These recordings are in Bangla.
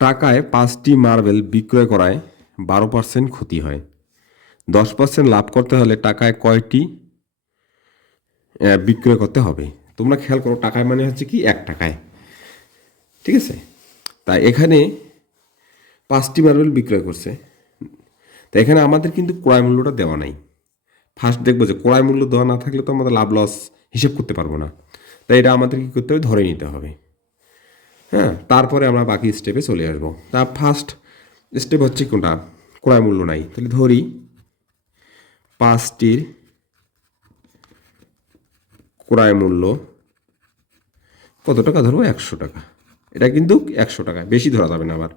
টাকায় পাঁচটি মার্বেল বিক্রয় করায় বারো পার্সেন্ট ক্ষতি হয়। দশ পার্সেন্ট লাভ করতে হলে টাকায় কয়টি বিক্রয় করতে হবে? তোমরা খেয়াল করো, টাকায় মানে হচ্ছে কি, এক টাকায়। ঠিক আছে? তাই এখানে পাঁচটি মার্বেল বিক্রয় করছে। তো এখানে আমাদের কিন্তু ক্রয় মূল্যটা দেওয়া নাই। ফার্স্ট দেখব যে ক্রয় মূল্য দেওয়া না থাকলে তো আমাদের লাভ লস হিসেব করতে পারব না। তাই এটা আমাদের কী করতে হবে? ধরে নিতে হবে। হ্যাঁ তারপরে আমরা বাকি স্টেপে চলে আসব। তা ফার্স্ট স্টেপ হচ্ছে কোনটা? ক্রয় মূল্য নাই। তাহলে ধরি, পাঁচটির ক্রয় মূল্য কত টাকা? ধরবো একশো টাকা। এটা কিন্তু একশো টাকা, বেশি ধরা যাবে না আবার।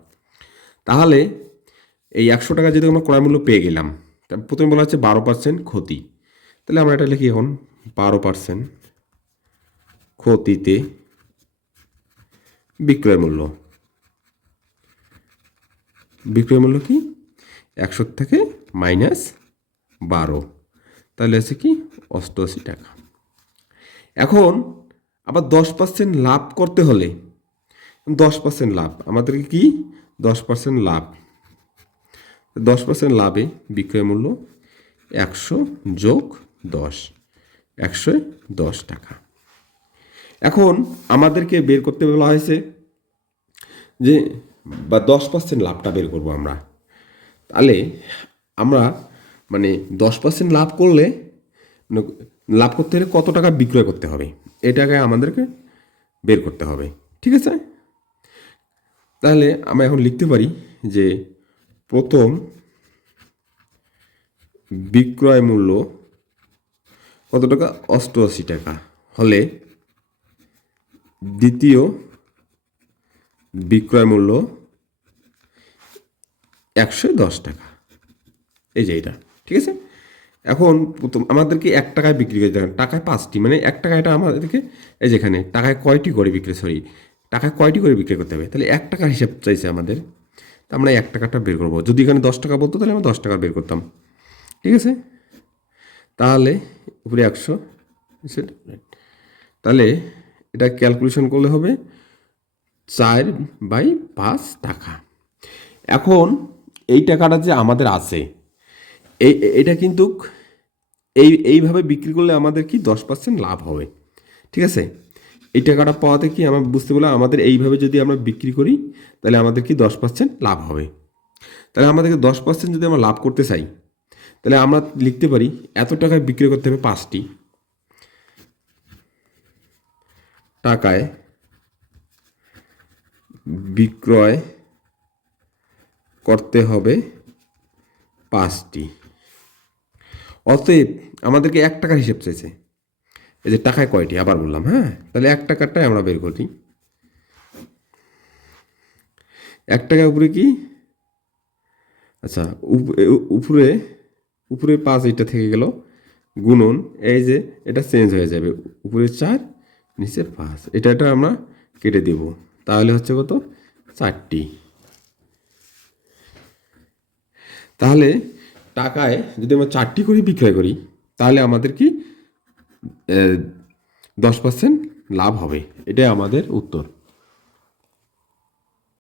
তাহলে এই একশো টাকা যদি আমরা ক্রয় মূল্য পেয়ে গেলাম, তা প্রথমে বলা হচ্ছে বারো পার্সেন্ট ক্ষতি। তাহলে আমরা এটা লিখি এখন, বারো পার্সেন্ট ক্ষতিতে বিক্রয় মূল্য। বিক্রয় মূল্য কি? একশো থেকে মাইনাস বারো। তাহলে আছে কি? অষ্টআশি টাকা। এখন আবার দশ পার্সেন্ট লাভ করতে হলে, দশ পার্সেন্ট লাভ। আমাদেরকে কি? দশ পার্সেন্ট লাভ। দশ পার্সেন্ট লাভে বিক্রয় মূল্য একশো যোগ দশ। একশো দশ টাকা। এখন আমাদেরকে বের করতে বলা হয়েছে যে বা দশ পার্সেন্ট লাভটা বের করব আমরা। তাহলে আমরা মানে দশ পার্সেন্ট লাভ করলে লাভ করতে হলে কত টাকা বিক্রয় করতে হবে? এটাকে আমাদেরকে বের করতে হবে। ঠিক আছে? তাহলে আমরা এখন লিখতে পারি যে প্রথম বিক্রয় মূল্য কত টাকা? অষ্টআশি টাকা। হলে দ্বিতীয় বিক্রয় মূল্য একশো দশ টাকা। এই যে এটা, ঠিক আছে? এখন প্রথম আমাদেরকে এক টাকায় বিক্রি করতে হবে টাকায় পাঁচটি মানে এক টাকা এটা আমাদেরকে, এই যেখানে টাকায় কয়টি করে বিক্রি সরি টাকায় কয়টি করে বিক্রি করতে হবে? তাহলে এক টাকার হিসাব চাইছে আমাদের, তা আমরা এক টাকাটা বের করব। যদি এখানে দশ টাকা বলতো, তাহলে আমরা দশ টাকা বের করতাম, ঠিক আছে? তাহলে উপরে একশো, তাহলে এটা ক্যালকুলেশন করলে হবে চার বাই পাঁচ টাকা। এখন এই টাকাটা যে আমাদের আছে এই এটা কিন্তু এই, এইভাবে বিক্রি করলে আমাদের কি দশ পার্সেন্ট লাভ হবে। ঠিক আছে? এই টাকাটা পাওয়াতে কি আমরা বুঝতে পারলাম, আমাদের এইভাবে যদি আমরা বিক্রি করি, তাহলে আমাদের কি দশ পার্সেন্ট লাভ হবে। তাহলে আমাদেরকে দশ পার্সেন্ট যদি আমরা লাভ করতে চাই, তাহলে আমরা লিখতে পারি, এত টাকায় বিক্রি করতে হবে পাঁচটি। টাকায় বিক্রয় করতে হবে পাঁচটি। অতএব আমাদেরকে এক টাকার হিসেব চাইছে। এই যে টাকায় কয়টি? আবার বললাম হ্যাঁ? তাহলে এক টাকারটাই আমরা বের করি। এক টাকার উপরে কি? আচ্ছা উপরে উপরে পাঁচ এইটা থেকে গেল গুণন। এই যে এটা চেঞ্জ হয়ে যাবে। উপরে চার, নিচে পাঁচ। এটা এটা আমরা কেটে দেব। তাহলে হচ্ছে কত? চারটি। তাহলে টাকায় যদি আমরা চারটি করে, বিক্রয় করি, তাহলে আমাদের কি দশ পার্সেন্ট লাভ হবে। এটাই আমাদের উত্তর।